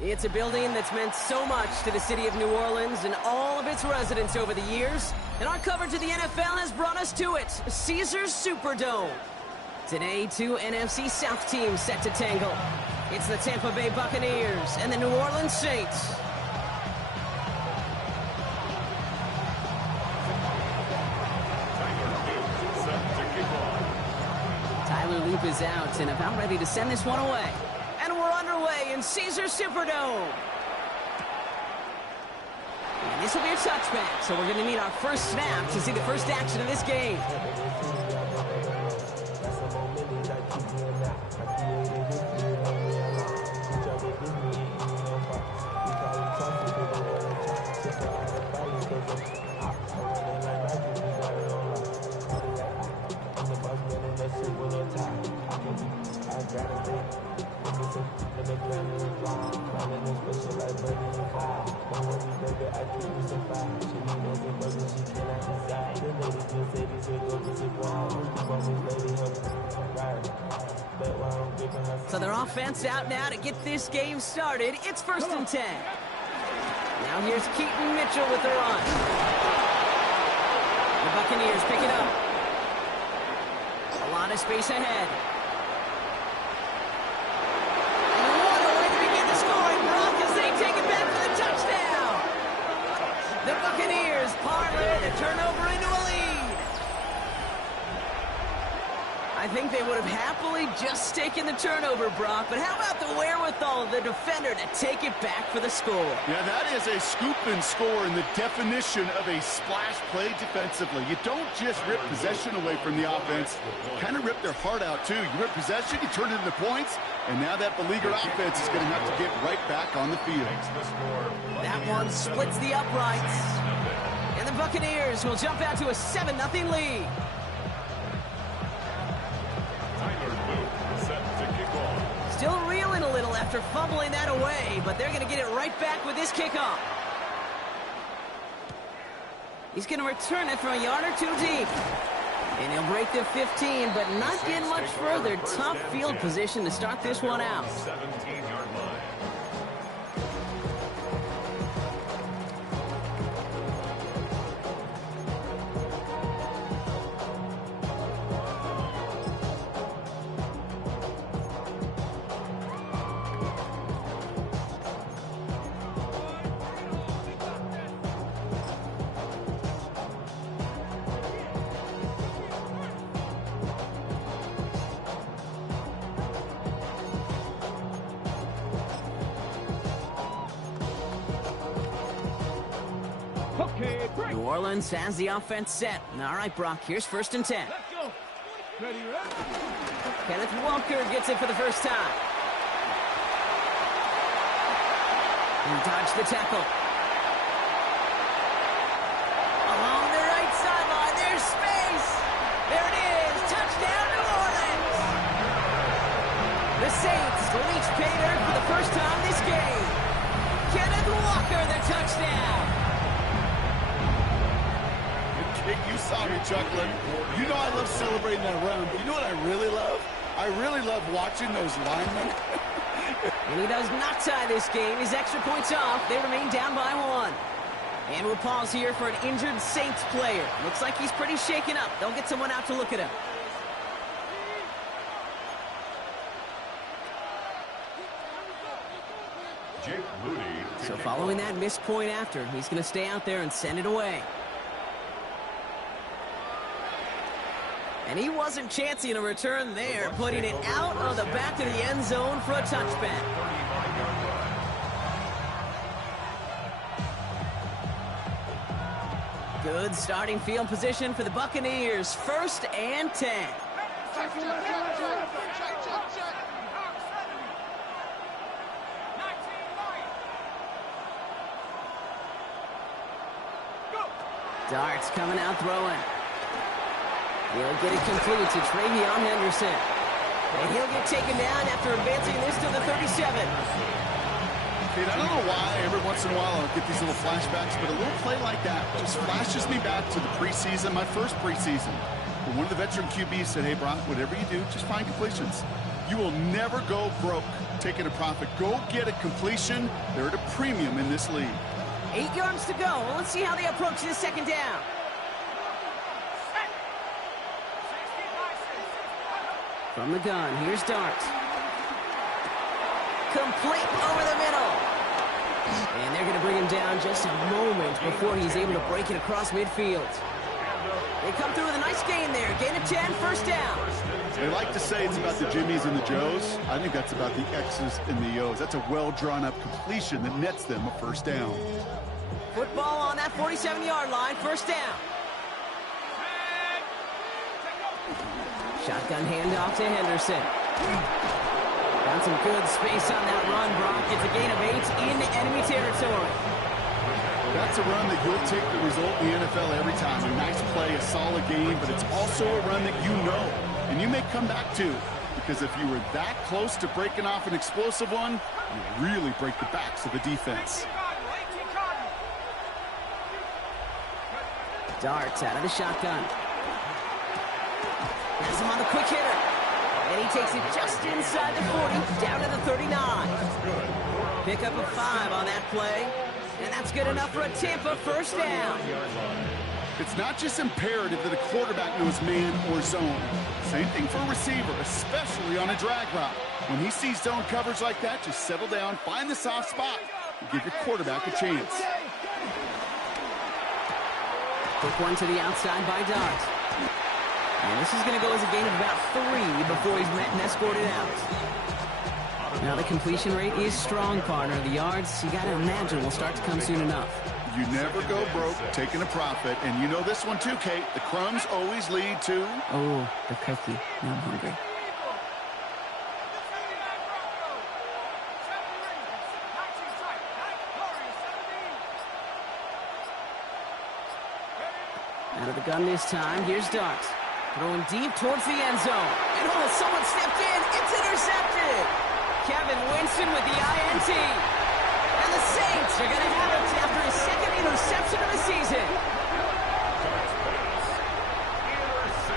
It's a building that's meant so much to the city of New Orleans and all of its residents over the years. And our coverage of the NFL has brought us to it, Caesars Superdome. Today, two NFC South teams set to tangle. It's the Tampa Bay Buccaneers and the New Orleans Saints. Tyler Loop is out and about ready to send this one away. And we're underway in Caesars Superdome. And this will be a touchback, so we're going to need our first snap to see the first action of this game. So their offense out now to get this game started. It's 1st and 10. Now here's Keaton Mitchell with the run. The Buccaneers pick it up. A lot of space ahead. And what a way to begin the scoring, Brock, as they take it back for the touchdown. The Buccaneers parlay the turnover into a lead. I think they would have happily just taken the turnover, Brock, but how about the wherewithal of the defender to take it back for the score? Yeah, that is a scoop and score in the definition of a splash play defensively. You don't just rip possession away from the offense, you kind of rip their heart out too. You rip possession, you turn it into points, and now that beleaguered offense is going to have to get right back on the field. That one splits the uprights, and the Buccaneers will jump out to a 7-0 lead. Still reeling a little after fumbling that away, but they're going to get it right back with this kickoff. He's going to return it from a yard or two deep. And he'll break the 15, but not get much further. Tough field position to start this one out. 17-yard line. New Orleans has the offense set. All right, Brock, here's 1st and 10. Let's go. Ready, ready. Kenneth Walker gets it for the first time. He dodged the tackle. Along the right sideline, there's space. There it is. Touchdown, New Orleans. The Saints reach pay dirt for the first time this game. Kenneth Walker, the touchdown. You saw me chuckling. You know I love celebrating that run, but you know what I really love? I really love watching those linemen. And he does not tie this game. His extra points off. They remain down by 1. And we'll pause here for an injured Saints player. Looks like he's pretty shaken up. They'll get someone out to look at him. Jake Moody. So following that missed point after, he's going to stay out there and send it away. And he wasn't chancing a return there, putting it out of the back of the end zone for a touchback. Good starting field position for the Buccaneers. 1st and 10. Darts coming out throwing. He'll get it complete to Travion Henderson. And he'll get taken down after advancing this to the 37. I don't know why every once in a while I'll get these little flashbacks, but a little play like that just flashes me back to the preseason, my first preseason. When one of the veteran QBs said, hey, Brock, whatever you do, just find completions. You will never go broke taking a profit. Go get a completion. They're at a premium in this league. 8 yards to go. Well, let's see how they approach this second down. From the gun, here's Dart. Complete over the middle. And they're going to bring him down just a moment before he's able to break it across midfield. They come through with a nice gain there. Gain of 10, first down. They like to say it's about the Jimmies and the Joes. I think that's about the X's and the O's. That's a well-drawn-up completion that nets them a first down. Football on that 47-yard line, first down. Shotgun handoff to Henderson. Got some good space on that run, Brock. It's a gain of 8 in enemy territory. That's a run that you'll take the result in the NFL every time. A nice play, a solid game, but it's also a run that you know, and you may come back to, because if you were that close to breaking off an explosive one, you really break the backs of the defense. Darts out of the shotgun. Has him on the quick hitter. And he takes it just inside the 40, down to the 39. Pick up a 5 on that play. And that's good enough for a Tampa first down. It's not just imperative that a quarterback knows man or zone. Same thing for a receiver, especially on a drag route. When he sees zone coverage like that, just settle down, find the soft spot, and give your quarterback a chance. Quick one to the outside by Dart. And this is going to go as a gain of about 3 before he's met and escorted out. Now the completion rate is strong, partner. The yards, you got to imagine, will start to come soon enough. You never go broke taking a profit. And you know this one too, Kate. The crumbs always lead to... Oh, the cookie. Now I'm hungry. Out of the gun this time. Here's Dart. Throwing deep towards the end zone. And oh, someone stepped in. It's intercepted. Kevin Winston with the INT. And the Saints are going to have it after his second interception of the season.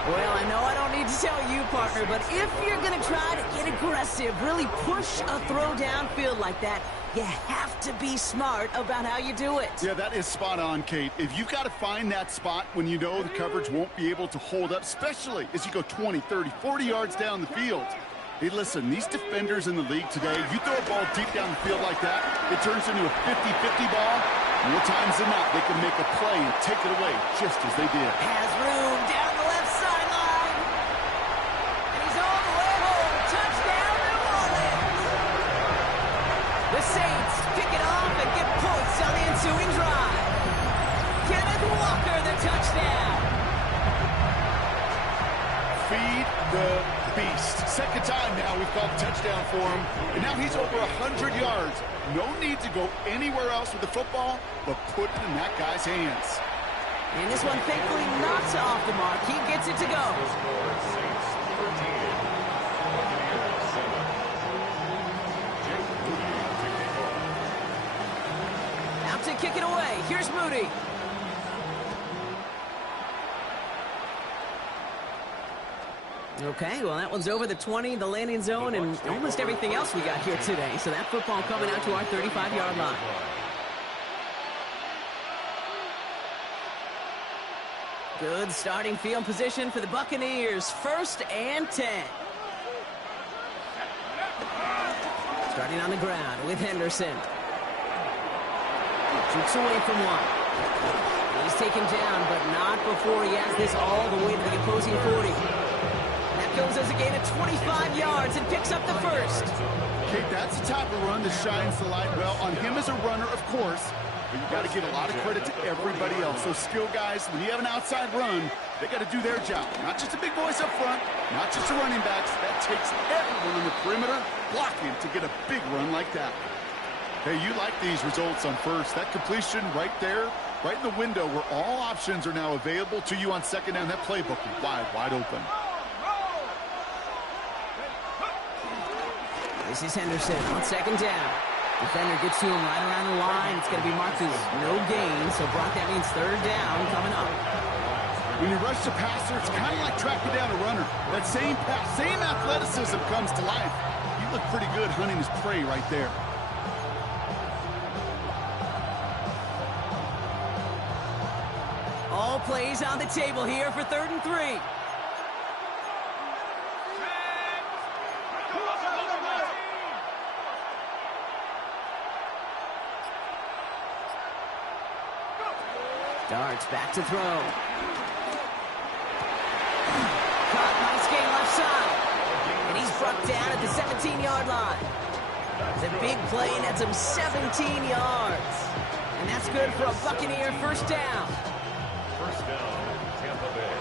Well, I know I don't need to tell you, partner, but if you're going to try to get aggressive, really push a throw downfield like that, you have to be smart about how you do it. Yeah, that is spot on, Kate. If you've got to find that spot when you know the coverage won't be able to hold up, especially as you go 20, 30, 40 yards down the field. Hey, listen, these defenders in the league today, you throw a ball deep down the field like that, it turns into a 50-50 ball. More times than not, they can make a play and take it away just as they did. Has room down the left sideline. And he's all the way home. Touchdown, New Orleans. The Saints pick it off and get points on the ensuing drive. Kenneth Walker, the touchdown. Feed the beast. Second time now we've called a touchdown for him, and now he's over 100 yards. No need to go anywhere else with the football, but put it in that guy's hands. And this one thankfully not off the mark. He gets it to go. Out to kick it away. Here's Moody. Okay, well, that one's over the 20, the landing zone, and almost everything else we got here today. So that football coming out to our 35-yard line. Good starting field position for the Buccaneers. 1st and 10. Starting on the ground with Henderson. Shoots away from one. He's taken down, but not before he has this all the way to the opposing 40. Goes as a gain of 25 yards and picks up the first. Kate, that's the type of run that shines the light well on him as a runner, of course, but you got to give a lot of credit to everybody else. Those skill guys, when you have an outside run, they got to do their job. Not just the big boys up front, not just the running backs. That takes everyone on the perimeter blocking to get a big run like that. Hey, you like these results on first. That completion right there, right in the window where all options are now available to you on second down. That playbook is wide open. This is Henderson on second down. Defender gets to him right around the line. It's going to be marked as no gain, so Brock, that means 3rd down coming up. When you rush the passer, it's kind of like tracking down a runner. That same pass, same athleticism comes to life. You look pretty good hunting his prey right there. All plays on the table here for 3rd and 3. Darts back to throw. Caught, nice gain left side. And he's brought down at the 17-yard line. It's a big play and that's him 17 yards. And that's good for a Buccaneer first down. First down, Tampa Bay.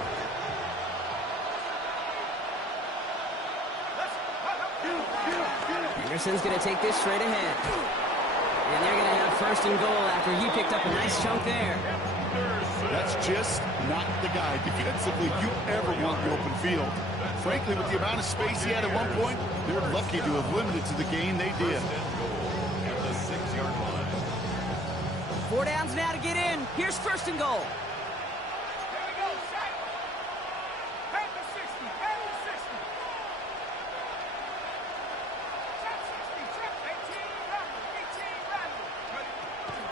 Anderson's going to take this straight ahead. And they're going to have 1st and goal after he picked up a nice chunk there. That's just not the guy defensively you ever want in the open field. Frankly, with the amount of space he had at one point, they're lucky to have limited to the game they did. At the 6-yard line. 4 downs now to get in. Here's 1st and goal.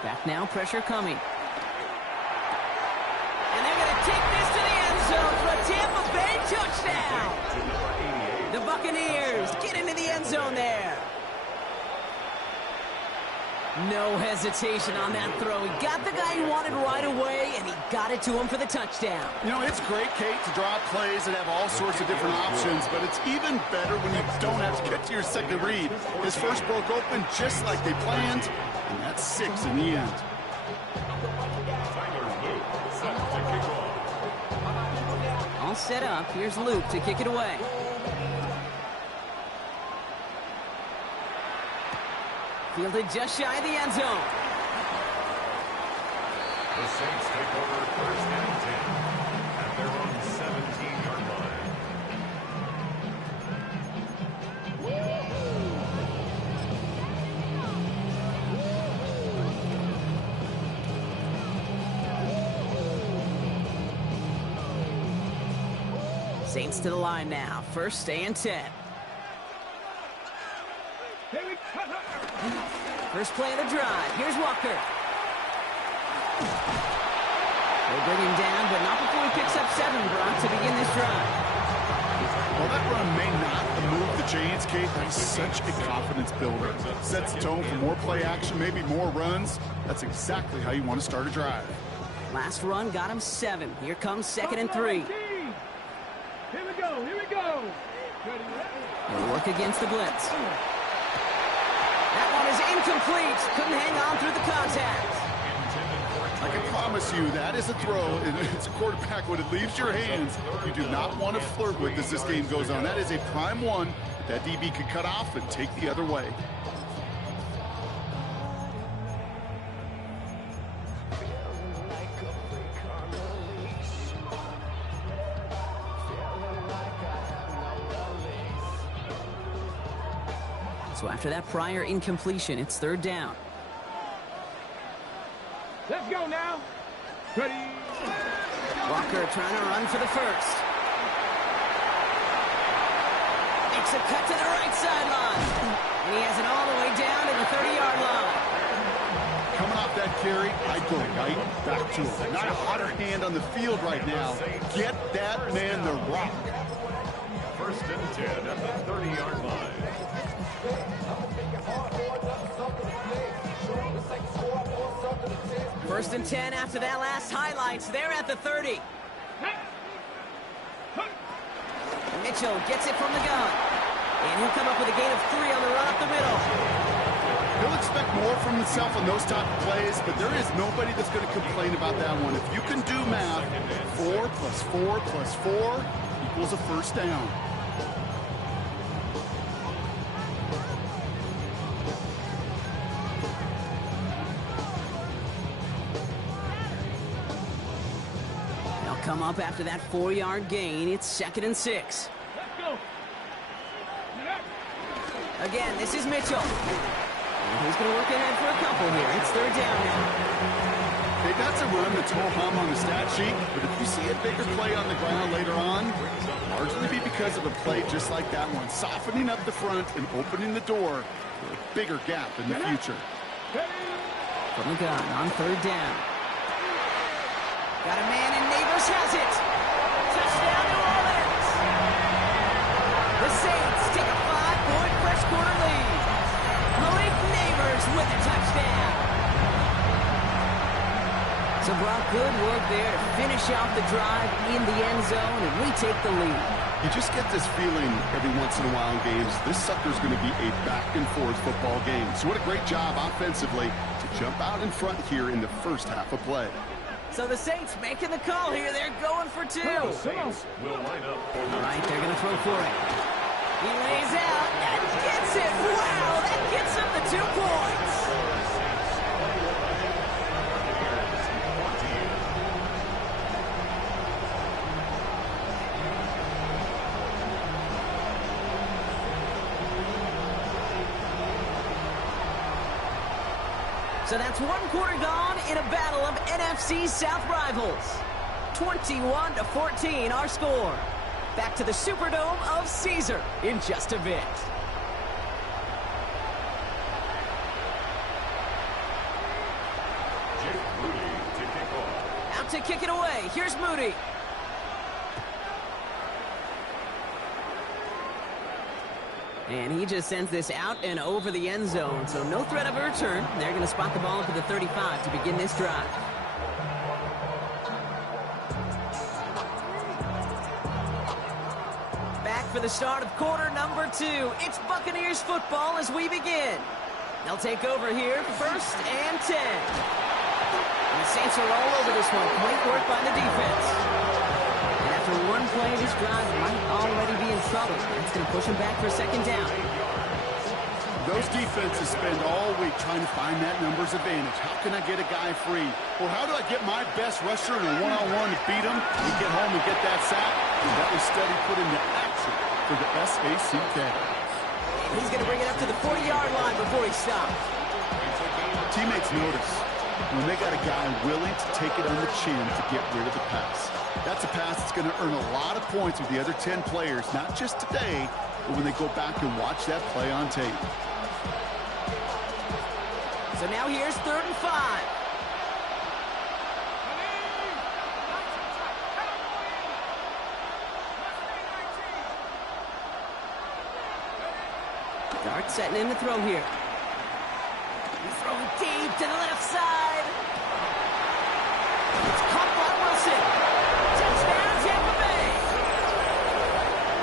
Back now, pressure coming. And they're going to take this to the end zone for a Tampa Bay touchdown. The Buccaneers get into the end zone there. No hesitation on that throw. He got the guy he wanted right away, and he got it to him for the touchdown. You know, it's great, Kate, to draw plays and have all sorts of different options, but it's even better when you don't have to get to your second read. His first broke open just like they planned, and that's 6 in the end. Tyler Luke set to kick off. All set up. Here's Luke to kick it away. Fielded just shy of the end zone. The Saints take over 1st and 10 at their own 17-yard line. Saints to the line now. 1st and 10. First play of the drive. Here's Walker. They bring him down, but not before he picks up 7, Brock, to begin this drive. Well, that run may not move the chains, Kate. That's such a confidence builder. Sets the tone for more play action, maybe more runs. That's exactly how you want to start a drive. Last run got him 7. Here comes 2nd and 3. Here we go. They'll work against the blitz. That one is incomplete. Couldn't hang on through the contact. I can promise you that is a throw, and it's a quarterback when it leaves your hands. You do not want to flirt with as this game goes on. That is a prime one that DB could cut off and take the other way. So after that prior incompletion, it's 3rd down. Let's go now. Ready. Walker trying to run for the 1st. Makes a cut to the right sideline. And he has it all the way down to the 30-yard line. Coming off that carry, I go right back to him. Not a hotter hand on the field right now. Get that man the rock. 1st and 10 at the 30-yard line. 1st and 10 after that last highlights. They're at the 30. Mitchell gets it from the gun. And he'll come up with a gain of 3 on the run up the middle. He'll expect more from himself on those type of plays, but there is nobody that's going to complain about that one. If you can do math, 4 plus 4 plus 4 equals a first down. They'll come up after that 4-yard gain. It's 2nd and 6. Let's go. Again, this is Mitchell. And he's going to work ahead for a couple here. It's 3rd down now. Okay, that's a run that's ho-hum on the stat sheet, but if you see a bigger play on the ground later on, largely be because of a play just like that one, softening up the front and opening the door for a bigger gap in the future. From the gun on third down. Got a man and Neighbors has it. Touchdown New Orleans. The Saints take a 5-point first quarter lead. Malik Neighbors with a touchdown. So Brock, good work there to finish off the drive in the end zone, and we take the lead. You just get this feeling every once in a while in games, this sucker's going to be a back-and-forth football game. So what a great job offensively to jump out in front here in the first half of play. So the Saints making the call here. They're going for two. The Saints will line up. All right, they're going to throw for it. He lays out and gets it. Wow, that gets him the 2 points. So that's 1 quarter gone in a battle of NFC South rivals. 21-14 our score. Back to the Superdome of Caesar in just a bit. Jake Moody to kick off. Out to kick it away. Here's Moody. And he just sends this out and over the end zone, so no threat of a return. They're going to spot the ball up at the 35 to begin this drive. Back for the start of quarter number 2. It's Buccaneers football as we begin. They'll take over here, 1st and 10. And the Saints are all over this one. Great work by the defense. After one play, this drive might already be in trouble. That's going to push him back for 2nd down. Those defenses spend all week trying to find that numbers advantage. How can I get a guy free? Or how do I get my best rusher in a one-on-one to beat him and get home and get that sack? And that was study put into action for the SACK. He's going to bring it up to the 40-yard line before he stops. Teammates notice when they got a guy willing to take it on the chin to get rid of the pass. That's a pass that's going to earn a lot of points with the other 10 players, not just today, but when they go back and watch that play on tape. So now here's 3rd and 5. Dart setting in the throw here. He's throwing deep to the left side. It's caught by Wilson. Touchdown, Tampa Bay.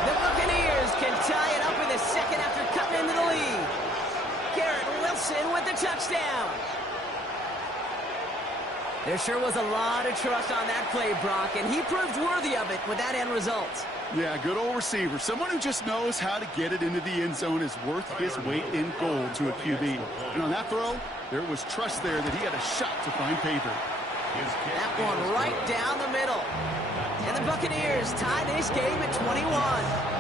The Buccaneers can tie it up in the 2nd after cutting into the lead. Garrett Wilson with the touchdown. There sure was a lot of trust on that play, Brock, and he proved worthy of it with that end result. Yeah, good old receiver. Someone who just knows how to get it into the end zone is worth his weight in gold to a QB. And on that throw, there was trust there that he had a shot to find pay dirt. That one right down the middle. And the Buccaneers tie this game at 21.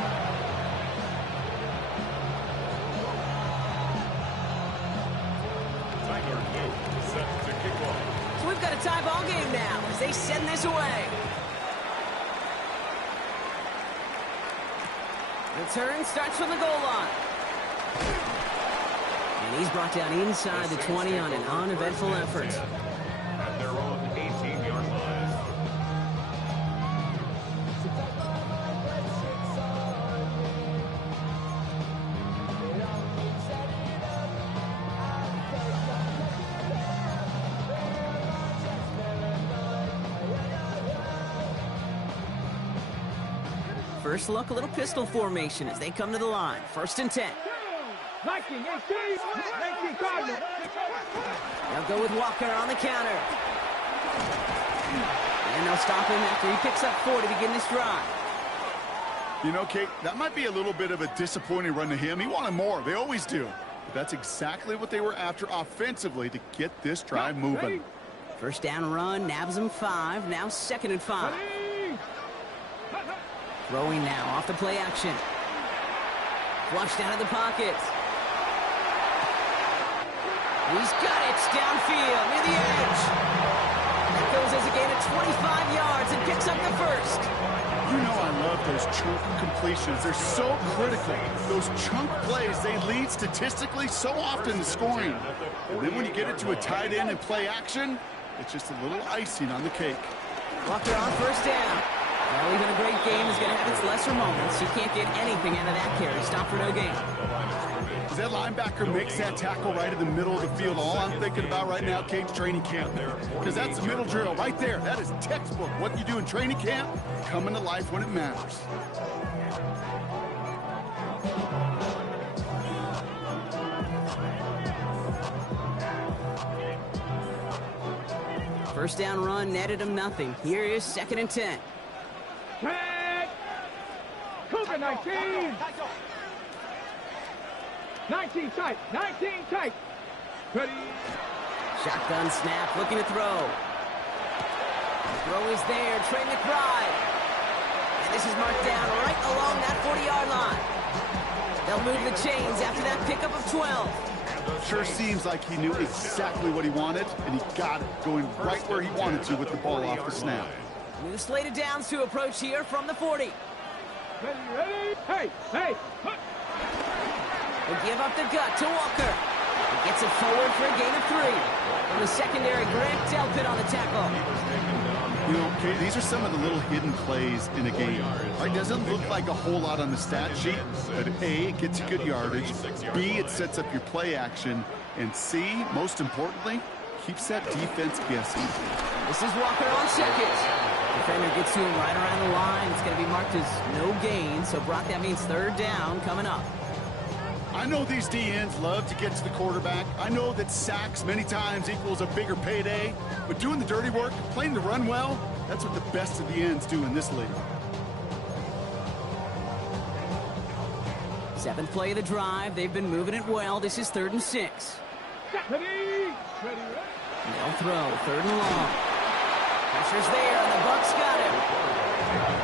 So we've got a tie ball game now as they send this away. Return starts from the goal line. And he's brought down inside the 20 on an uneventful effort. At their own 18-yard line. First look, a little pistol formation as they come to the line. 1st and 10. Viking, 18 Cardinals. They'll go with Walker on the counter. And they'll stop him after he picks up 4 to begin this drive. You know, Kate, that might be a little bit of a disappointing run to him. He wanted more. They always do. But that's exactly what they were after offensively to get this drive moving. First down run, nabs him 5. Now 2nd and 5. Throwing now off the play action. Flushed out of the pocket. He's got it downfield near the edge. those as a gain of 25 yards and picks up the first. You know I love those chunk completions. They're so critical. Those chunk plays, they lead statistically so often to scoring. And then when you get it to a tight end and play action, it's just a little icing on the cake. Walker on first down. Well, even a great game is going to have its lesser moments. You can't get anything out of that carry. Stop for no gain. As that linebacker makes that tackle right in the middle of the field, all I'm thinking about right now, Cade's training camp. Because that's the middle drill right there. That is textbook. What you do in training camp, coming to life when it matters. First down run netted him nothing. Here is 2nd and 10. Tag! Cougar 19! 19 tight! 19 tight! Ready? Shotgun snap, looking to throw. Throw is there, Trey McBride. And this is marked down right along that 40-yard line. They'll move the chains after that pickup of 12. Sure seems like he knew exactly what he wanted, and he got it, going right where he wanted to with the ball off the snap. New slated downs to approach here from the 40. Ready, ready? Hey, hey! They give up the gut to Walker. He gets it forward for a gain of 3. From the secondary, Grant Delpit on the tackle. You know, Kate, these are some of the little hidden plays in a game. Right? Doesn't look like a whole lot on the stat sheet, but A, it gets you good yardage. B, it sets up your play action. And C, most importantly, keeps that defense guessing. This is Walker on second. Defender gets to him right around the line. It's going to be marked as no gain. So, Brock, that means 3rd down coming up. I know these DNs love to get to the quarterback. I know that sacks many times equals a bigger payday. But doing the dirty work, playing the run well, that's what the best of the ends do in this league. 7th play of the drive. They've been moving it well. This is 3rd and 6. Ready? Ready, ready? They'll throw. 3rd and long. Pressure's there, and the Bucs got him.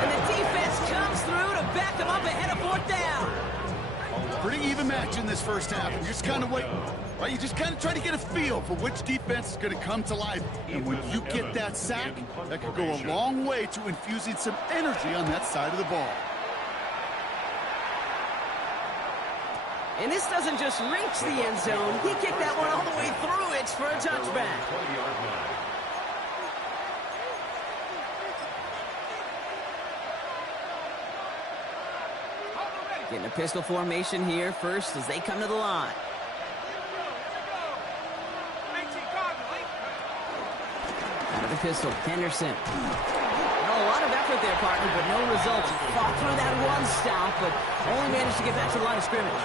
And the defense comes through to back him up ahead of 4th down. Pretty even match in this first half. You're just kind of waiting, right? You just kind of try to get a feel for which defense is going to come to life. And when you get that sack, that could go a long way to infusing some energy on that side of the ball. And this doesn't just reach the end zone. He kicked that one all the way through it for a touchback. Getting a pistol formation here first as they come to the line. Out of the pistol, Henderson. Well, a lot of effort there, partner, but no results. Fought through that one stop, but only managed to get back to the line of scrimmage.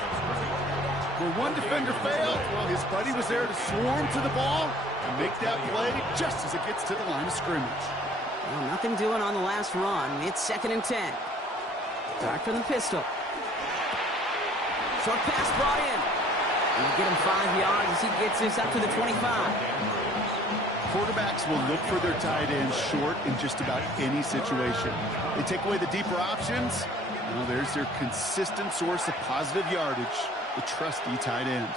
Where one defender failed, well, his buddy was there to swarm to the ball and make that play just as it gets to the line of scrimmage. Well, nothing doing on the last run. It's 2nd and 10. Dark from the pistol. Short pass brought in. And get him 5 yards as he gets this up to the 25. Quarterbacks will look for their tight ends short in just about any situation. They take away the deeper options. Well, there's their consistent source of positive yardage, the trusty tight end.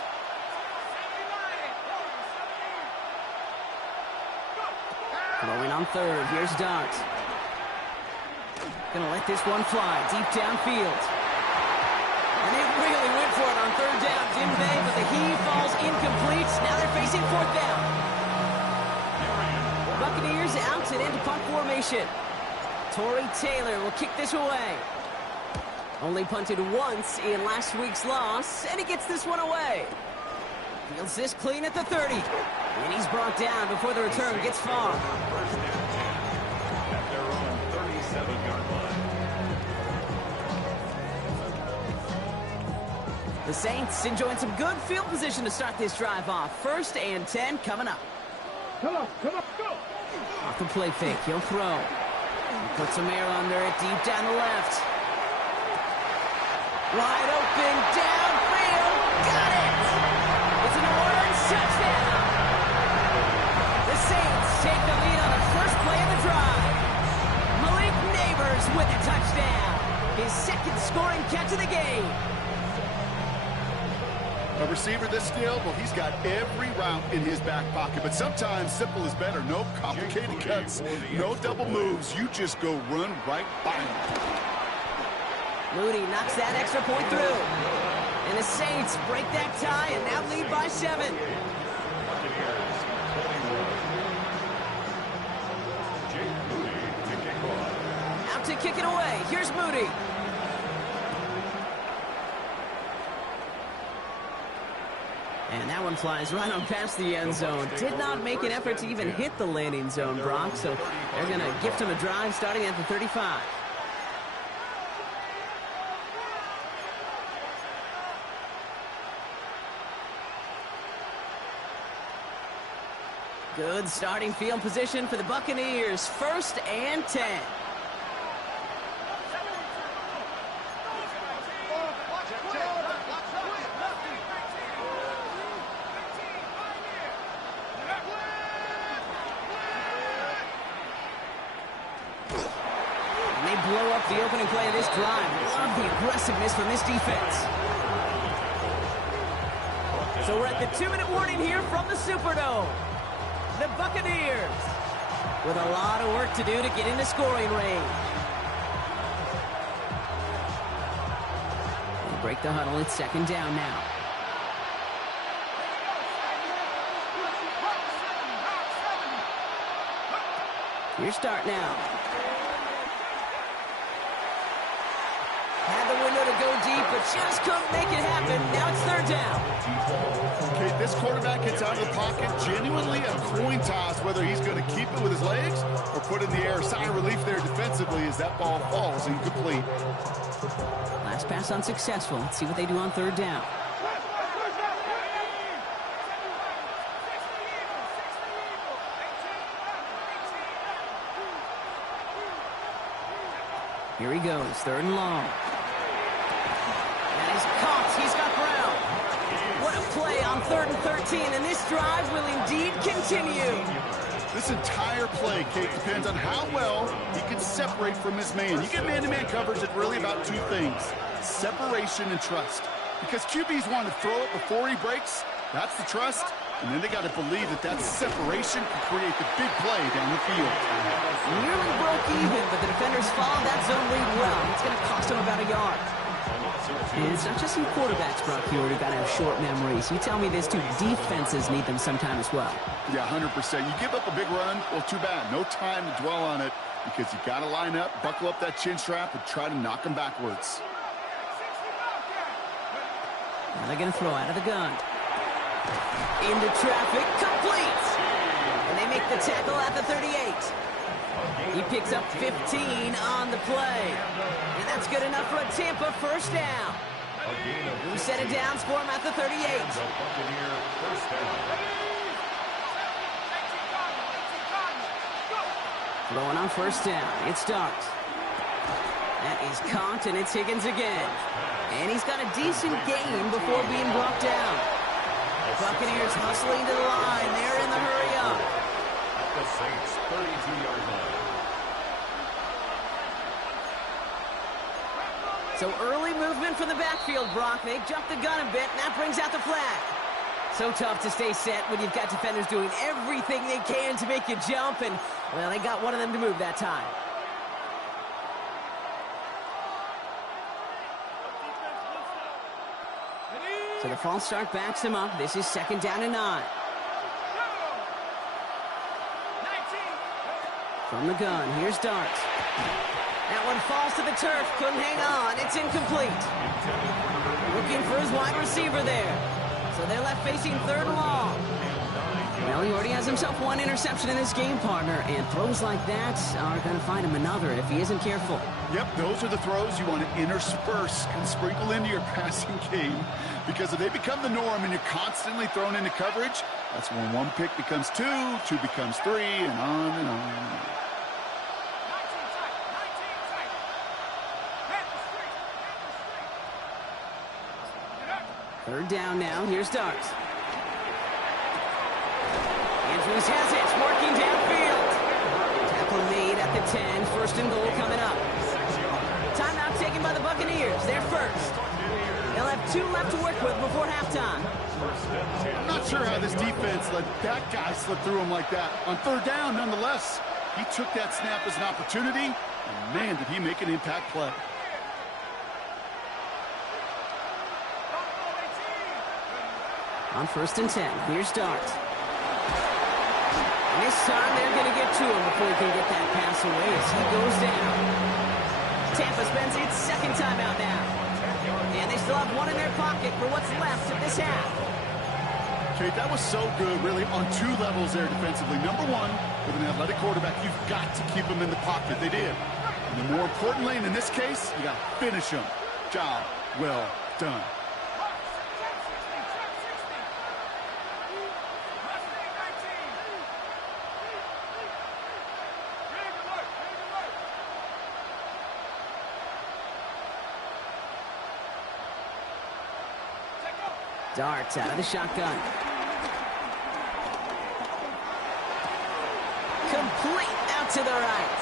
Throwing on 3rd. Here's Dart. Gonna let this one fly deep downfield. And they really went for it on 3rd down, didn't they? But the heave falls incomplete. Now they're facing 4th down. Buccaneers out and into punt formation. Torrey Taylor will kick this away. Only punted once in last week's loss, and he gets this one away. Fields this clean at the 30. And he's brought down before the return gets far. First and 10 at their own 37-yard line. The Saints enjoying some good field position to start this drive off. 1st and 10 coming up. Come on, go! Off the play fake, he'll throw. He puts some air under it, deep down the left. Wide open, downfield, got it! It's an Orleans touchdown! The Saints take the lead on the first play of the drive. Malik Neighbors with a touchdown. His 2nd scoring catch of the game. A receiver this skilled, well, he's got every route in his back pocket. But sometimes simple is better. No complicated cuts, no double moves. You just go run right by him. Moody knocks that extra point through. And the Saints break that tie and now lead by 7. Out to kick it away. Here's Moody. And that one flies right on past the end zone. Did not make an effort to even hit the landing zone, Brock. So they're going to gift him a drive starting at the 35. Good starting field position for the Buccaneers. 1st and 10. Blow up the opening play of this drive. Love the aggressiveness from this defense. So we're at the 2-minute warning here from the Superdome. The Buccaneers with a lot of work to do to get into scoring range. They break the huddle. It's 2nd down now. Here's start now. Had the window to go deep, but just couldn't make it happen. Now it's 3rd down. Okay, this quarterback gets out of the pocket. Genuinely a coin toss whether he's going to keep it with his legs or put it in the air. Sigh of relief there defensively as that ball falls incomplete. Last pass unsuccessful. Let's see what they do on 3rd down. Here he goes, 3rd and long. That is caught. He's got Brown. What a play on 3rd and 13, and this drive will indeed continue. This entire play, Kate, depends on how well he can separate from his man. You get man-to-man coverage, it's really about 2 things, separation and trust. Because QBs want to throw it before he breaks. That's the trust. And then they got to believe that that separation can create the big play down the field. Nearly broke even, but the defenders followed that zone read well. It's going to cost them about a yard. And it's not just some quarterbacks, Brock, here who've got to have short memories. You tell me this too. Defenses need them sometime as well. Yeah, 100%. You give up a big run, well, too bad. No time to dwell on it because you got to line up, buckle up that chin strap, and try to knock them backwards. Now they're going to throw out of the gun. Into traffic, complete! And they make the tackle at the 38. He picks up 15 on the play. And that's good enough for a Tampa 1st down. Who set it down for him at the 38. Throwing on 1st down. It starts. That is caught, and it's Higgins again. And he's got a decent gain before being brought down. Buccaneers hustling to the line. They're in the hurry up. At the Saints' 32-yard line. So early movement from the backfield, Brock. They jumped the gun a bit, and that brings out the flag. So tough to stay set when you've got defenders doing everything they can to make you jump, and, well, they got one of them to move that time. So the false start backs him up. This is 2nd down and 9. From the gun, here's Darts. That one falls to the turf. Couldn't hang on. It's incomplete. Looking for his wide receiver there. So they're left facing 3rd and long. Well, he already has himself 1 interception in this game, partner, and throws like that are going to find him another if he isn't careful. Yep, those are the throws you want to intersperse and sprinkle into your passing game, because if they become the norm and you're constantly thrown into coverage, that's when 1 pick becomes 2, 2 becomes 3, and on and on and on. Third down now. Here's Darts. Andrews has it, working downfield. Tackle made at the 10, 1st and goal coming up. Timeout taken by the Buccaneers, they're first. They'll have 2 left to work with before halftime. I'm not sure how this defense let that guy slip through him like that. On third down, nonetheless, he took that snap as an opportunity, and man, did he make an impact play. On 1st and 10, here's Dart. And this time they're going to get to him before he can get that pass away as he goes down. Tampa spends its 2nd timeout now. And they still have 1 in their pocket for what's left of this half. Okay, that was so good, really, on 2 levels there defensively. Number 1, with an athletic quarterback, you've got to keep him in the pocket. They did. And then more importantly, and in this case, you got to finish him. Job well done. Dart out of the shotgun. Complete out to the right.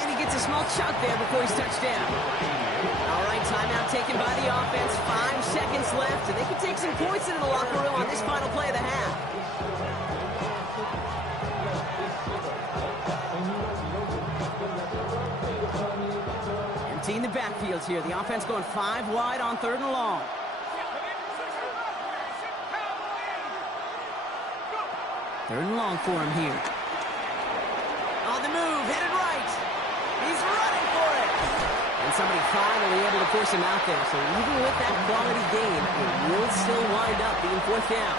And he gets a small chunk there before he's touched down. All right, timeout taken by the offense. 5 seconds left, and they can take some points into the locker room on this final play of the half. Emptying the backfield here. The offense going 5 wide on 3rd and long. 3rd and long for him here. On the move, headed right. He's running for it. And somebody finally able to force him out there. So even with that quality gain, it will still wind up being 4th down.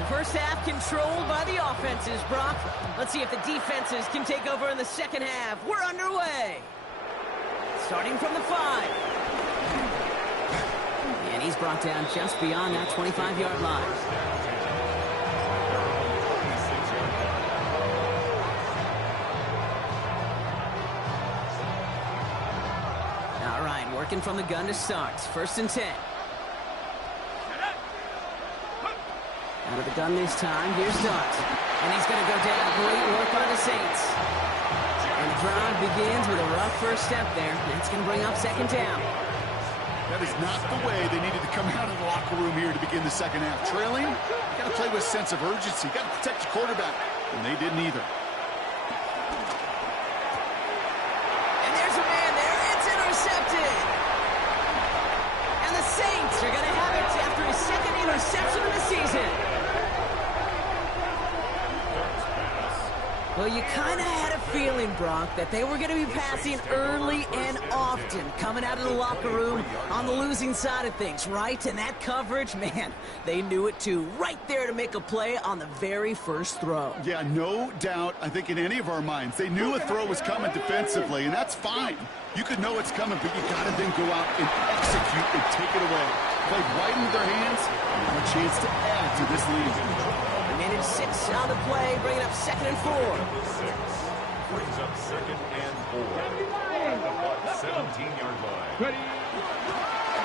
The first half controlled by the offenses, Brock. Let's see if the defenses can take over in the 2nd half. We're underway. Starting from the 5. And he's brought down just beyond that 25-yard line. All right, working from the gun to start. 1st and 10. Out of the gun this time. Here's Dart. And he's going to go down. Great work by the Saints. And the drive begins with a rough first step there. That's going to bring up 2nd down. That is not the way they needed to come out of the locker room here to begin the 2nd half. Trailing, you got to play with a sense of urgency. You got to protect your quarterback. And they didn't either. And there's a man there. It's intercepted. And the Saints are going to have it after his 2nd interception of the season. Well, you kind of had a feeling, Brock, that they were going to be passing early and often coming out of the locker room on the losing side of things, right? And that coverage, man, they knew it too. Right there to make a play on the very first throw. Yeah, no doubt, I think in any of our minds, they knew a throw was coming defensively, and that's fine. You could know it's coming, but you got to then go out and execute and take it away. Played right into their hands, and have a chance to add to this lead. Minute 6 on the play, bringing up 2nd and 4. Brings up 2nd and 4. At the 17-yard line. Ready.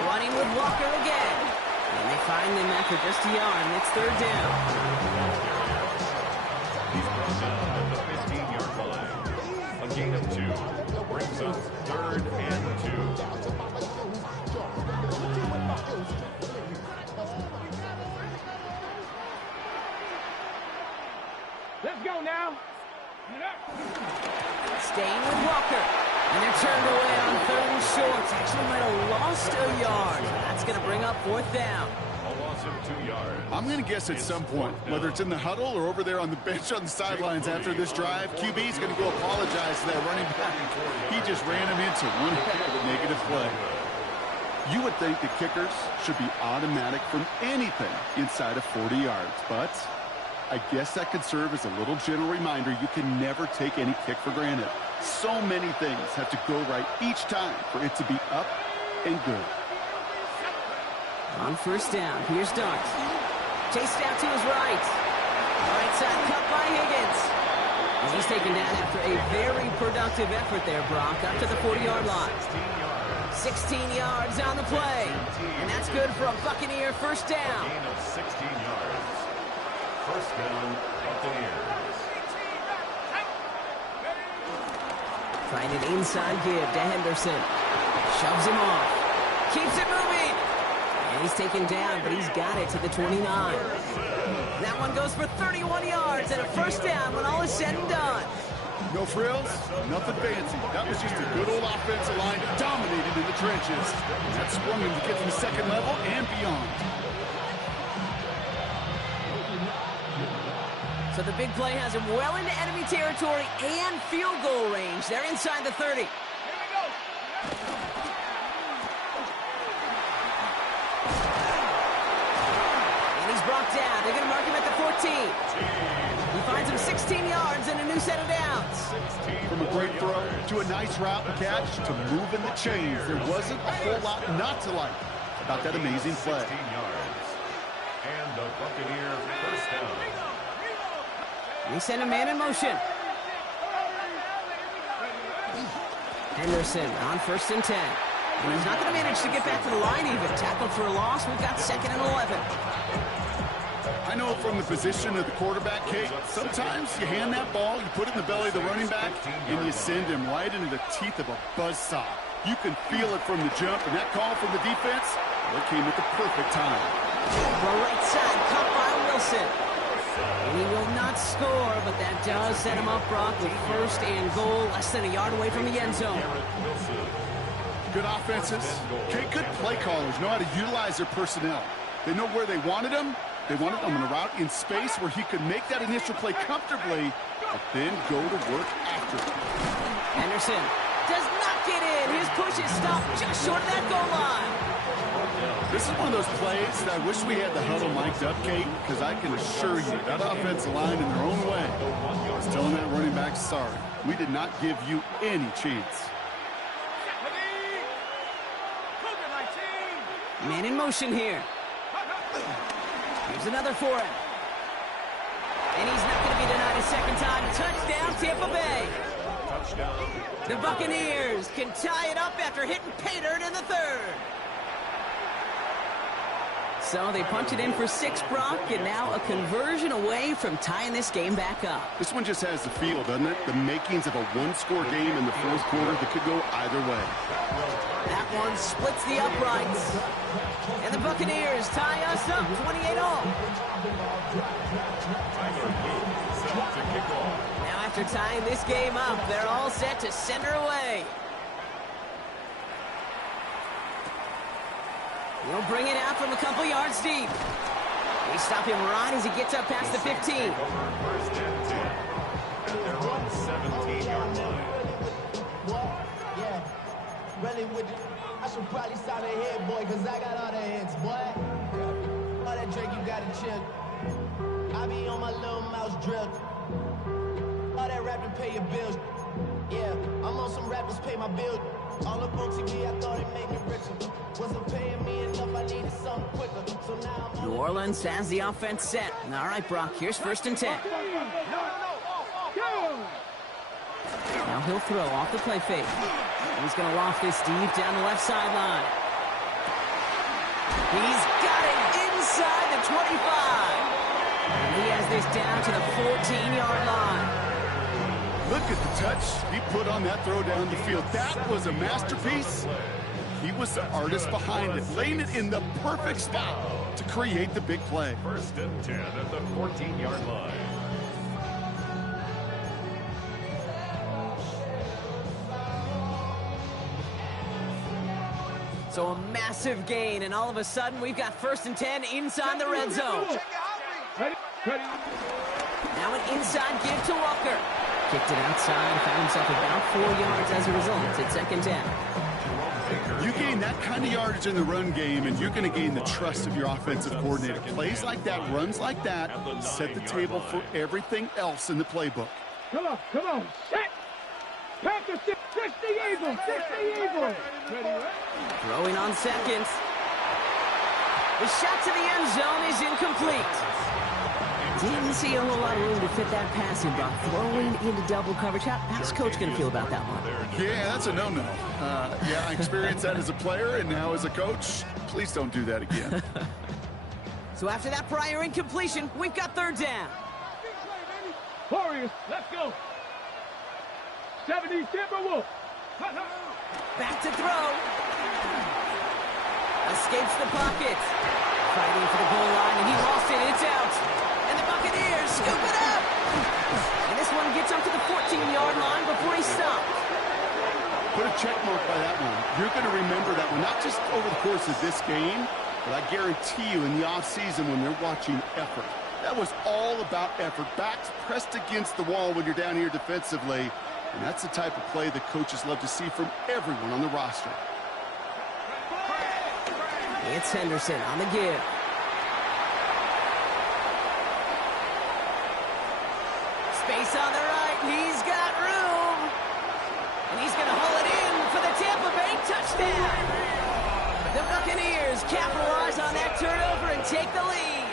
Running with Walker again. And they find him after just a yard, and it's 3rd down. He's brought down at the 15-yard line. A gain of 2. Brings up 3rd and 2. Let's go now. Staying with Walker. And they're turned away on 3rd and short. Actually might have lost a yard. That's going to bring up 4th down. A loss of 2 yards. I'm going to guess at some point, whether it's in the huddle or over there on the bench on the sidelines after this drive, QB's going to go apologize to that running back. He just ran him into one heck of a negative play. You would think the kickers should be automatic from anything inside of 40 yards, but I guess that could serve as a little gentle reminder you can never take any kick for granted. So many things have to go right each time for it to be up and good. On 1st down, here's Dart. Chased out to his right. Right side cut by Higgins. And he's taken down after a very productive effort there, Brock, up to the 40-yard line. 16 yards on the play. And that's good for a Buccaneer 1st down. Gain of 16 yards. First down, Buccaneers. Trying an inside give to Henderson. Shoves him off. Keeps it moving. And he's taken down, but he's got it to the 29. That one goes for 31 yards and a first down when all is said and done. No frills, nothing fancy. That was just a good old offensive line dominated in the trenches. That swung him to get to the second level and beyond. So the big play has him well into enemy territory and field goal range. They're inside the 30. And he's brought down. They're going to mark him at the 14. He finds him 16 yards and a new set of downs. From a great throw to a nice route and catch to moving the chains. There wasn't a whole lot not to like about that amazing play. 16 yards. And the Buccaneer first down. We send a man in motion. Henderson on 1st and 10. And he's not going to manage to get back to the line even. Tackled for a loss. We've got 2nd and 11. I know from the position of the quarterback, Kate, sometimes you hand that ball, you put it in the belly of the running back, and you send him right into the teeth of a buzzsaw. You can feel it from the jump, and that call from the defense, well, it came at the perfect time. The right side caught by Wilson. And he will not score, but that does set him up, Brock, with 1st and goal, less than a yard away from the end zone. Good offenses. Okay, good play callers know how to utilize their personnel. They know where they wanted them. They wanted them on a route in space where he could make that initial play comfortably, but then go to work after it. Henderson does not get in. His push is stopped just short of that goal line. This is one of those plays that I wish we had the huddle mic'd up, Kate, because I can assure you that offensive line in their own way is telling that running back, sorry, we did not give you any chance. Man in motion here. Here's another for him. And he's not going to be denied a second time. Touchdown, Tampa Bay. Touchdown. The Buccaneers can tie it up after hitting pay dirt in the 3rd. So they punch it in for 6, Brock, and now a conversion away from tying this game back up. This one just has the feel, doesn't it? The makings of a one-score game in the 4th quarter that could go either way. That one splits the uprights. And the Buccaneers tie us up 28-all. Now after tying this game up, they're all set to send her away. He'll bring it out from a couple yards deep. We stop him right as he gets up past the 15. First and 10. At their own 17-yard line. Really with you, I should probably sign a hit, boy, because I got all the hits, boy. All that Drake, you got to chill. I be on my little mouse drill. All that rap to pay your bills. Yeah, I'm on some rappers pay my bills. All up on TV, I thought it made me richer. Wasn't paying me enough, I needed something quicker. So now I'm New Orleans has the offense set. All right, Brock, here's 1st and 10. Now he'll throw off the play fake. He's going to loft this deep down the left sideline. He's got it inside the 25. And he has this down to the 14-yard line. Look at the touch he put on that throw down the field. That was a masterpiece. He was the artist behind it, laying it in the perfect spot to create the big play. 1st and 10 at the 14-yard line. So a massive gain, and all of a sudden we've got 1st and 10 inside the red zone. Now an inside give to Walker. Kicked it outside, found himself about 4 yards as a result. It's 2nd down. You gain that kind of yardage in the run game, and you're going to gain the trust of your offensive coordinator. Plays like that, runs like that, set the table for everything else in the playbook. Come on, set. Packers 60 Eagles, 60 Eagles. Ready? Throwing on 2nd. The shot to the end zone is incomplete. Didn't see a whole lot of room to fit that passing block. Throwing into double coverage. How's Coach going to feel about that one? Yeah, that's a no-no. Yeah, I experienced that as a player and now as a coach. Please don't do that again. So after that prior incompletion, we've got third down. Warriors, let's go. 70 Timberwolves. Back to throw. Escapes the pocket. Fighting for the goal line, and he lost it. It's out. And the Buccaneers scoop it up. And this one gets up to the 14-yard line before he stopped. Put a check mark by that one. You're going to remember that one, not just over the course of this game, but I guarantee you in the offseason when they're watching effort. That was all about effort. Backs pressed against the wall when you're down here defensively. And that's the type of play that coaches love to see from everyone on the roster. It's Henderson on the give. Space on the right. He's got room. And he's going to haul it in for the Tampa Bay touchdown. The Buccaneers capitalize on that turnover and take the lead.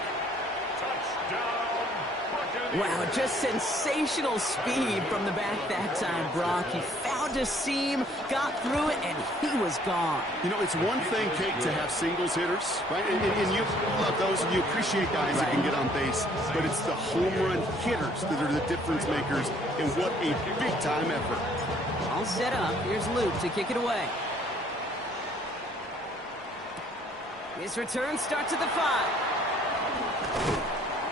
Wow, just sensational speed from the back that time, Brock. He found a seam, got through it, and he was gone. You know, it's one thing, Kate, to have singles hitters, right? And you love those, and you appreciate guys that can get on base. But it's the home run hitters that are the difference makers, and what a big-time effort. All set up. Here's Luke to kick it away. His return starts at the 5.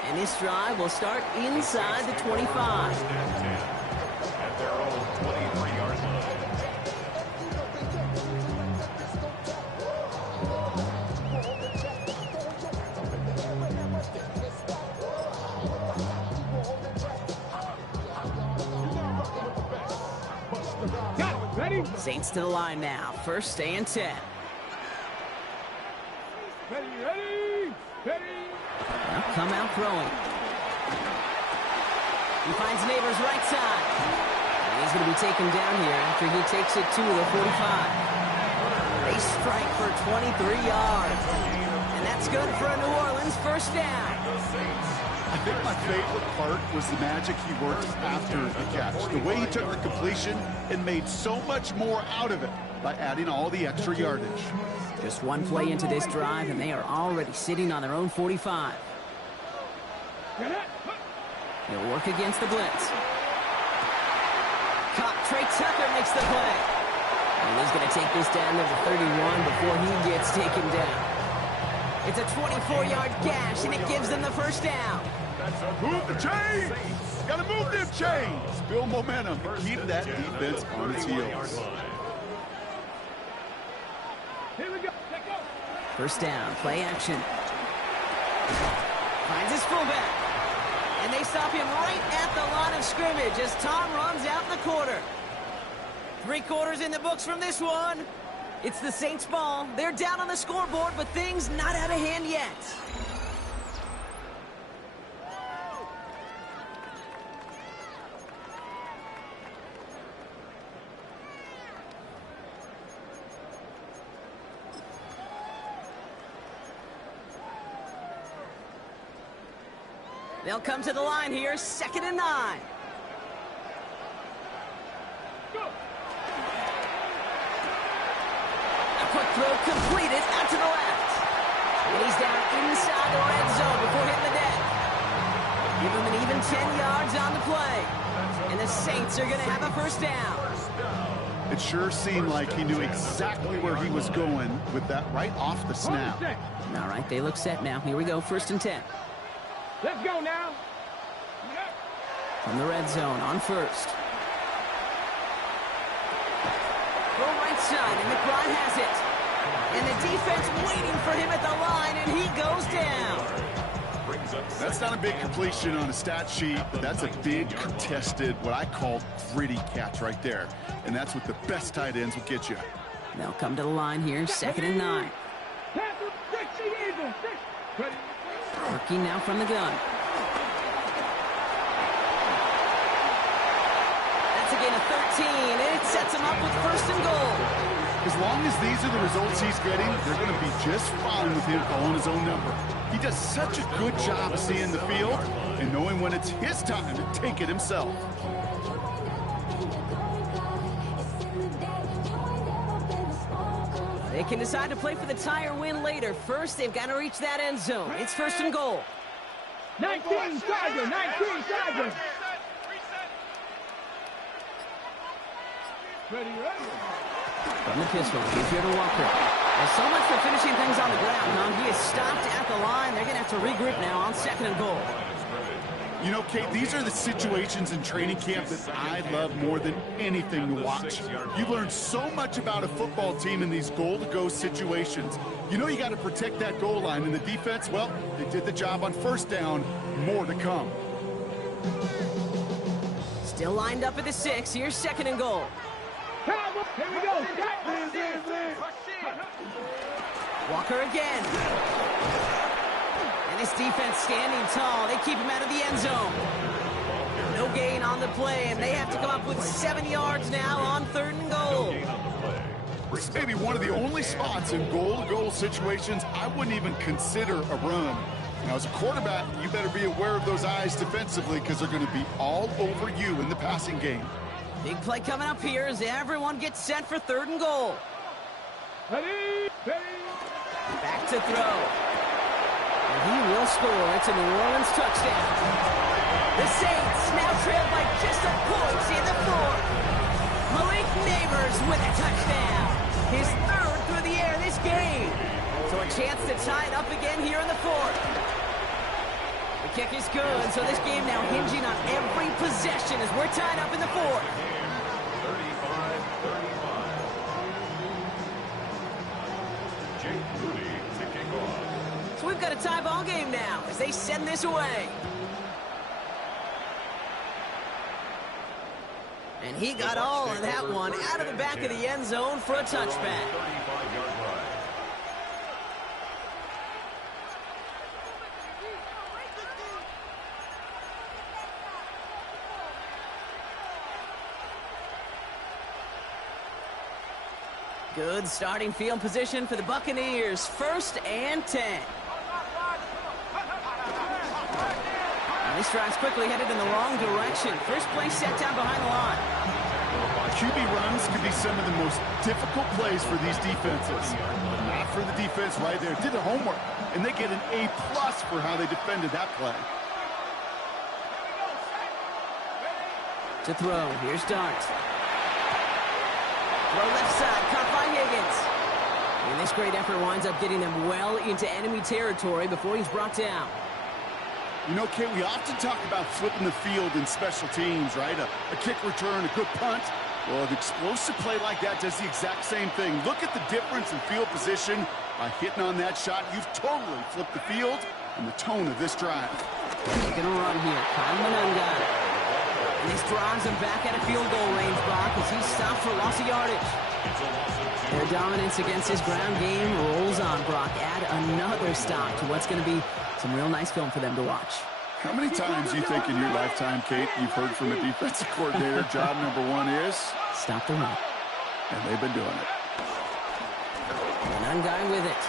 And this drive will start inside the 25. At their own 23-yard Got it. Ready? Saints to the line now. First and 10. Ready. Now come out throwing. He finds Neighbors right side. And he's going to be taken down here after he takes it to the 45. They strike for 23 yards. And that's good for a New Orleans first down. I think my favorite part was the magic he worked after the catch. The way he took the completion and made so much more out of it by adding all the extra yardage. Just one play into this drive, and they are already sitting on their own 45. He'll work against the blitz. Trey Tucker makes the play. And he's going to take this down to the 31 before he gets taken down. It's a 24-yard gash, and it gives them the first down. Move the chains! Gotta move them chains! Build momentum. Keep that defense on its heels. Here we go. Let's go. First down, play action. Finds his fullback. And they stop him right at the line of scrimmage as Tom runs out the quarter. 3 quarters in the books from this one. It's the Saints ball. They're down on the scoreboard, but things not out of hand yet. They'll come to the line here, 2nd and 9. Quick throw completed out to the left. And he's down inside the red zone before hitting the deck. Give him an even 10 yards on the play. And the Saints are going to have a first down. It sure seemed like he knew exactly where he was going with that right off the snap. All right, they look set now. Here we go, 1st and 10. Let's go now. From the red zone on 1st. Go right side, and McBride has it. And the defense waiting for him at the line, and he goes down. That's not a big completion on a stat sheet, but that's a big contested, what I call gritty catch right there. And that's what the best tight ends will get you. They'll come to the line here, 2nd and 9. Working now from the gun. That's a gain of 13, and it sets him up with 1st and goal. As long as these are the results he's getting, they're going to be just fine with him calling his own number. He does such a good job of seeing the field and knowing when it's his time to take it himself. They can decide to play for the tie or win later. First, they've got to reach that end zone. It's 1st and goal. 19 Chargers, 19 Chargers. Ready. From the pistol, here's here to Walker. Well, so much for finishing things on the ground, huh? He is stopped at the line. They're going to have to regroup now on 2nd and goal. You know, Kate, these are the situations in training camp that I love more than anything to watch. You learn so much about a football team in these goal-to-go situations. You know you got to protect that goal line, and the defense, well, they did the job on 1st down. More to come. Still lined up at the 6. Here's 2nd and goal. Here we go. Walker again. And this defense standing tall. They keep him out of the end zone. No gain on the play, and they have to come up with 7 yards now on 3rd and goal. This may be one of the only spots in goal-to-goal situations I wouldn't even consider a run. Now, as a quarterback, you better be aware of those eyes defensively because they're going to be all over you in the passing game. Big play coming up here as everyone gets set for 3rd and goal. Ready. Back to throw. And he will score. It's a New Orleans touchdown. The Saints now trail by just a point in the 4th. Malik Neighbors with a touchdown. His 3rd through the air this game. So a chance to tie it up again here in the 4th. The kick is good, so this game now hinging on every possession as we're tied up in the 4th. 35-35. Jake Moody to kick off. So we've got a tie ball game now as they send this away. And he got all of that one out of the back of the end zone for a touchback. 35-yard line. Good starting field position for the Buccaneers. 1st and 10. And this drive's quickly headed in the wrong direction. First play set down behind the line. QB runs could be some of the most difficult plays for these defenses. Not for the defense right there. Did their homework, and they get an A+ for how they defended that play. To throw, here's Dart. Throw left side, caught by Higgins. And this great effort winds up getting them well into enemy territory before he's brought down. You know, Kate, we often talk about flipping the field in special teams, right? A kick return, a good punt. Well, an explosive play like that does the exact same thing. Look at the difference in field position. By hitting on that shot, you've totally flipped the field and the tone of this drive. He's going to run here. Kyle Monunga. And this drives him back at a field goal range, Brock, as he's stopped for loss of yardage. Their dominance against his ground game rolls on, Brock. Add another stop to what's going to be some real nice film for them to watch. How many times do you think in your lifetime, Kate, you've heard from a defensive coordinator, job number 1 is? Stop the run. And they've been doing it. Monunga with it.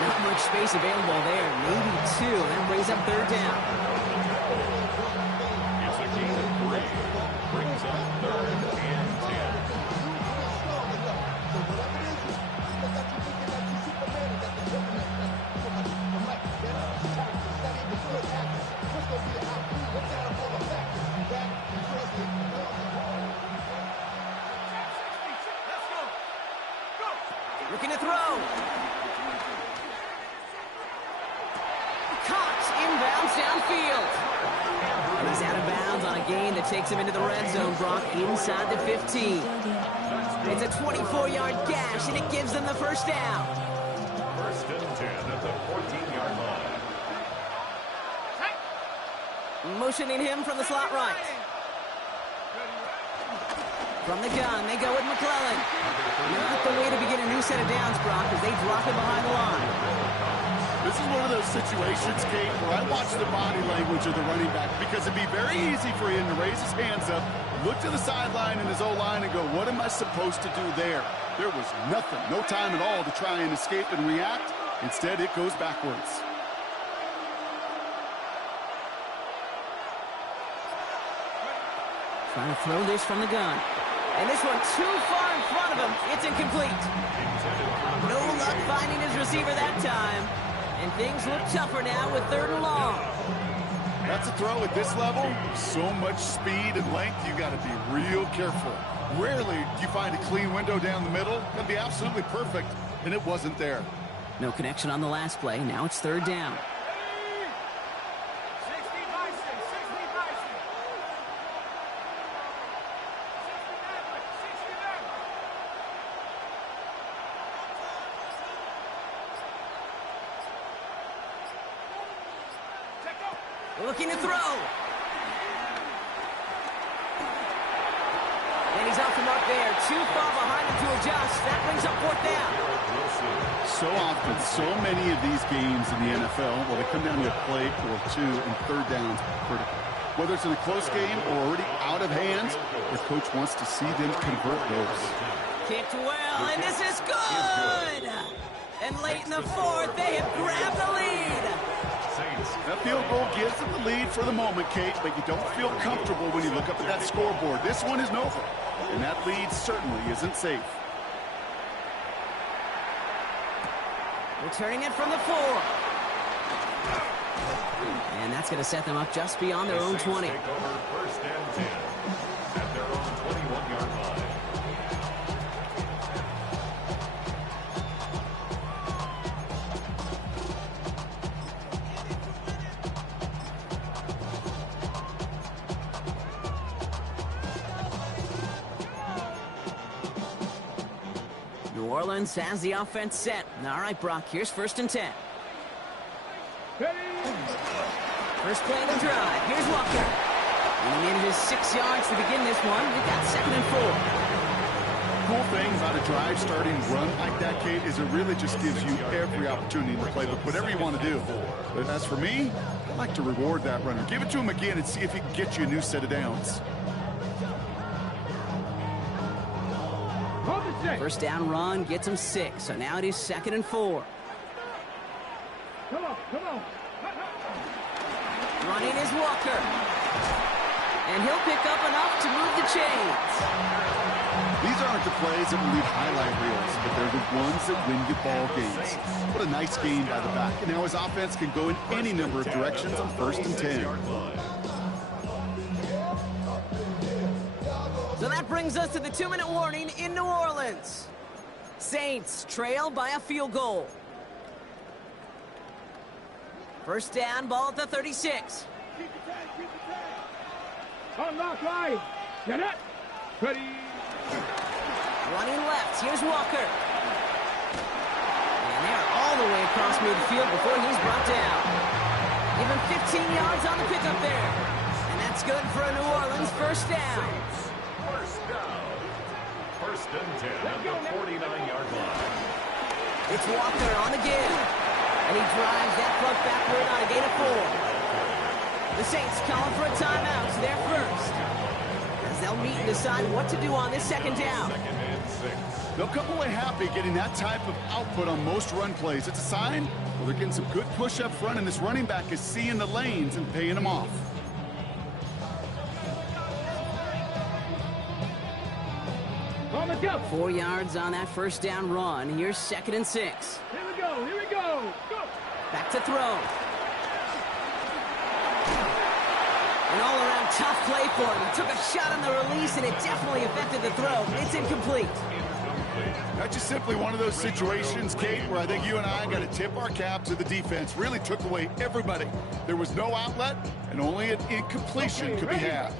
Not much space available there. Maybe 2. That brings up 3rd down. It's a gain of 3. Brings up 3rd and 10. Looking to throw. Caught inbounds downfield. And he's out of bounds on a gain that takes him into the red zone, Brock, inside the 15. It's a 24-yard gash, and it gives them the 1st down. 1st and 10 at the 14-yard line. Motioning him from the slot right. From the gun, they go with McClellan. Not the way to begin a new set of downs, Brock, as they drop it behind the line. This is one of those situations, Kate, where I watch the body language of the running back because it'd be very easy for him to raise his hands up, look to the sideline in his O-line and go, what am I supposed to do there? There was nothing, no time at all to try and escape and react. Instead, it goes backwards. Trying to throw this from the gun. And this one too far in front of him. It's incomplete. No luck finding his receiver that time. And things look tougher now with 3rd and long. That's a throw at this level. So much speed and length, you got to be real careful. Rarely do you find a clean window down the middle. That'd be absolutely perfect, and it wasn't there. No connection on the last play. Now it's 3rd down. Looking to throw. And he's off the mark there. Too far behind him to adjust. That brings up 4th down. So often, so many of these games in the NFL, well, they come down to a play or two, and 3rd downs critical. Whether it's in a close game or already out of hands, their coach wants to see them convert those. Kicked well, and this is good! And late in the 4th, they have grabbed the lead. That field goal gives them the lead for the moment, Kate, but you don't feel comfortable when you look up at that scoreboard. This one isn't over, and that lead certainly isn't safe. Returning it from the 4. And that's going to set them up just beyond their own 20. Take over 1st and 10 at their own 21-yard line. New Orleans has the offense set. All right, Brock, here's 1st and 10. First play of the drive. Here's Walker. He needed his 6 yards to begin this one. We've got 2nd and 4. Cool thing about a drive starting run like that, Kate, is it really just gives you every opportunity to play with whatever you want to do. But as for me, I like to reward that runner. Give it to him again and see if he can get you a new set of downs. First down run gets him 6. So now it is 2nd and 4. Come on. Running is Walker. And he'll pick up enough to move the chains. These aren't the plays that will leave highlight reels, but they're the ones that win you ball games. What a nice game by the back. And now his offense can go in any number of directions on 1st and 10. So that brings us to the 2-minute warning in New Orleans. Saints trail by a field goal. First down, ball at the 36. Unlock line. Get it. Ready. Running left, here's Walker. And they're all the way across midfield before he's brought down. Give him 15 yards on the pickup there. And that's good for a New Orleans first down. First and 10 at the 49-yard line. It's Walker on the give. And he drives that plug backward on a gain of 4. The Saints calling for a timeout. They're first. As they'll meet and decide what to do on this 2nd down. 2nd and 6. They'll come away happy getting that type of output on most run plays. It's a sign, well, they're getting some good push up front, and this running back is seeing the lanes and paying them off. On the go. 4 yards on that first down run. Here's 2nd and 6. Here we go. Go. Back to throw. An all-around tough play for him. He took a shot on the release, and it definitely affected the throw. It's incomplete. That's just simply one of those situations, Kate, where I think you and I got to tip our cap to the defense. Really took away everybody. There was no outlet, and only an incompletion could be had.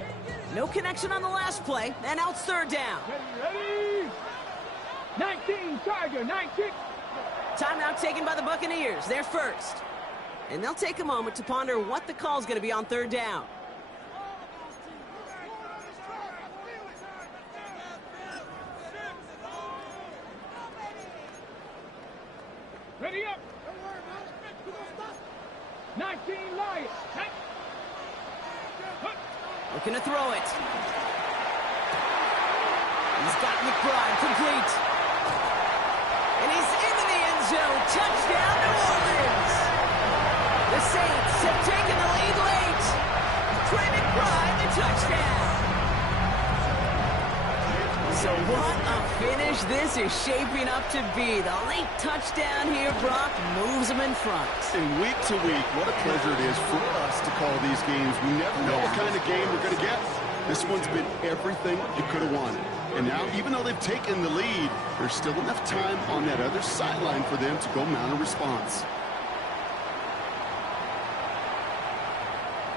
No connection on the last play, and now it's 3rd down. Ready. 19, Tiger, 19. Timeout taken by the Buccaneers. They're first. And they'll take a moment to ponder what the call's going to be on 3rd down. Ready up. 19, Lions. Looking to throw it. He's got McBride complete. And he's into the end zone. Touchdown, New Orleans. The Saints have taken the lead late. Trey McBride, the touchdown. So what a finish this is shaping up to be. The late touchdown here, Brock, moves them in front. And week to week, what a pleasure it is for us to call these games. We never know what kind of game we're going to get. This one's been everything you could have wanted. And now, even though they've taken the lead, there's still enough time on that other sideline for them to go mount a response.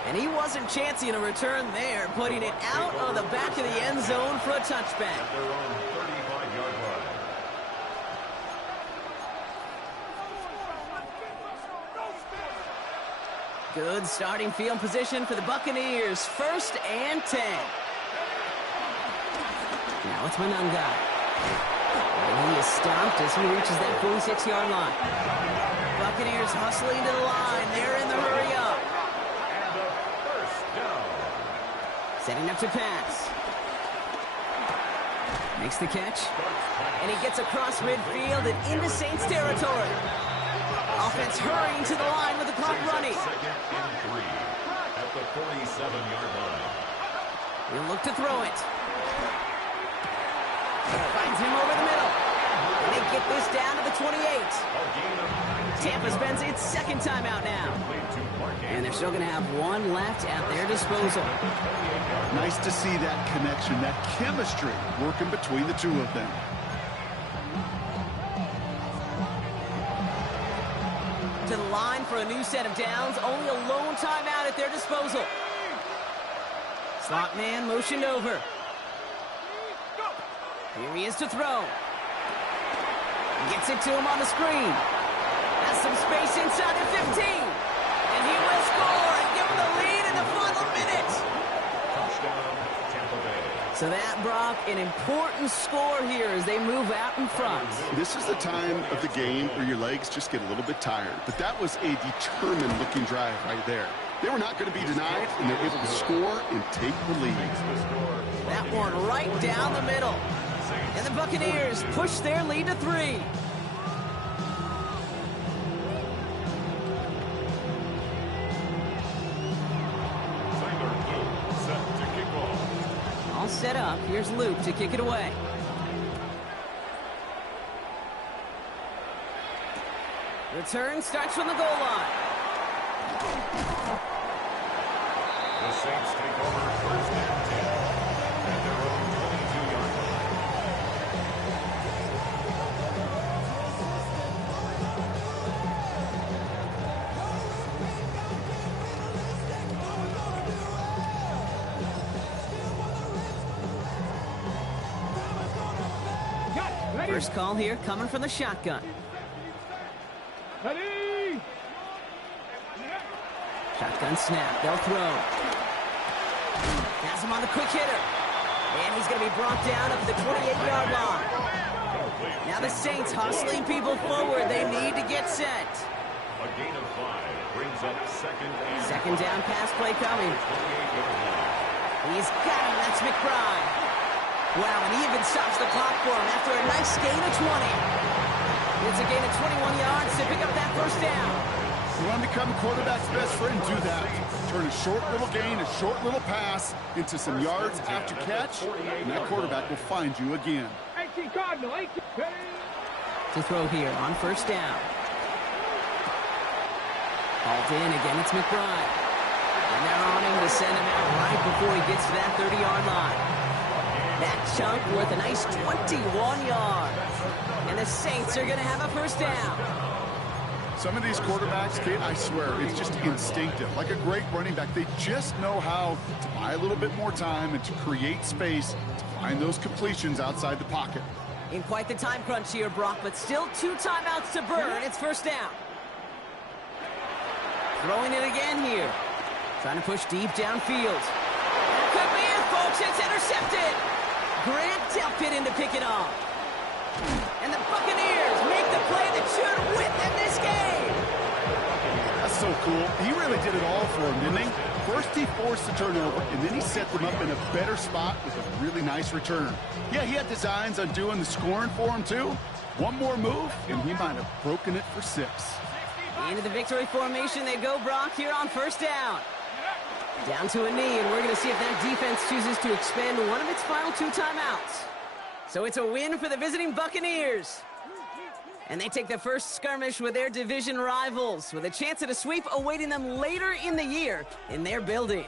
And he wasn't chancing a return there, putting it out of the back of the end zone for a touchback. They're on 35-yard line. Good starting field position for the Buccaneers. 1st and 10. Now it's Monangai. And he is stopped as he reaches that 46-yard line. Buccaneers hustling to the line. They're in the hurry up. And a first down. Setting up to pass. Makes the catch. And he gets across midfield and into Saints territory. Offense hurrying to the line with the clock running. 2nd and 3 at the 47-yard line. He'll look to throw it. Finds him over the middle. And they get this down to the 28. Tampa spends its 2nd time out now. And they're still going to have one left at their disposal. Nice to see that connection, that chemistry working between the two of them. To the line for a new set of downs. Only a lone timeout at their disposal. Slot man motioned over. Here he is to throw. Gets it to him on the screen. Has some space inside the 15. And he will score and give him the lead in the final minute. Touchdown, Tampa Bay. So that, Brock, an important score here as they move out in front. This is the time of the game where your legs just get a little bit tired. But that was a determined-looking drive right there. They were not going to be denied, and they're able to score and take the lead. That one right down the middle. And the Buccaneers push their lead to 3. All set up. Here's Luke to kick it away. Return starts from the goal line. The Saints take over 1st and 10 at their own 22-yard line. First call here coming from the shotgun. Ready? Shotgun snap. They'll throw. Has him on the quick hitter. And he's going to be brought down up at the 28-yard line. Now the Saints hustling people forward. They need to get set. A gain of 5 brings up 2nd and 2nd down pass play coming. 28-yard line. He's got him. That's McBride. Wow, and he even stops the clock for him after a nice gain of 20. It's a gain of 21 yards to pick up that 1st down. You want to become a quarterback's best friend? Do that. Turn a short little gain, a short little pass into some yards after catch, and that quarterback will find you again. 18 Cardinal, 18. Ready? To throw here on 1st down. Hauled in again, it's McBride. And they're on him to send him out right before he gets to that 30-yard line. That chunk worth a nice 21 yards. And the Saints are going to have a 1st down. Some of these quarterbacks, Kate, I swear, it's just instinctive. Like a great running back, they just know how to buy a little bit more time and to create space to find those completions outside the pocket. In quite the time crunch here, Brock, but still 2 timeouts to burn. It's 1st down. Throwing it again here. Trying to push deep downfield. That could be it, folks. It's intercepted. Grant Delpit in to pick it off. And the Buccaneers make the play that should win them this game. That's so cool. He really did it all for him, didn't he? First he forced the turnover, and then he set them up in a better spot with a really nice return. Yeah, he had designs on doing the scoring for him, too. One more move, and he might have broken it for 6. Into the victory formation they go, Brock, here on 1st down. Down to a knee, and we're going to see if that defense chooses to expend one of its final 2 timeouts. So it's a win for the visiting Buccaneers. And they take the first skirmish with their division rivals, with a chance at a sweep awaiting them later in the year in their building.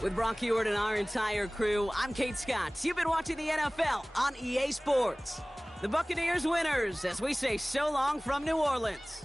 With Brock Huard and our entire crew, I'm Kate Scott. You've been watching the NFL on EA Sports. The Buccaneers winners, as we say so long from New Orleans.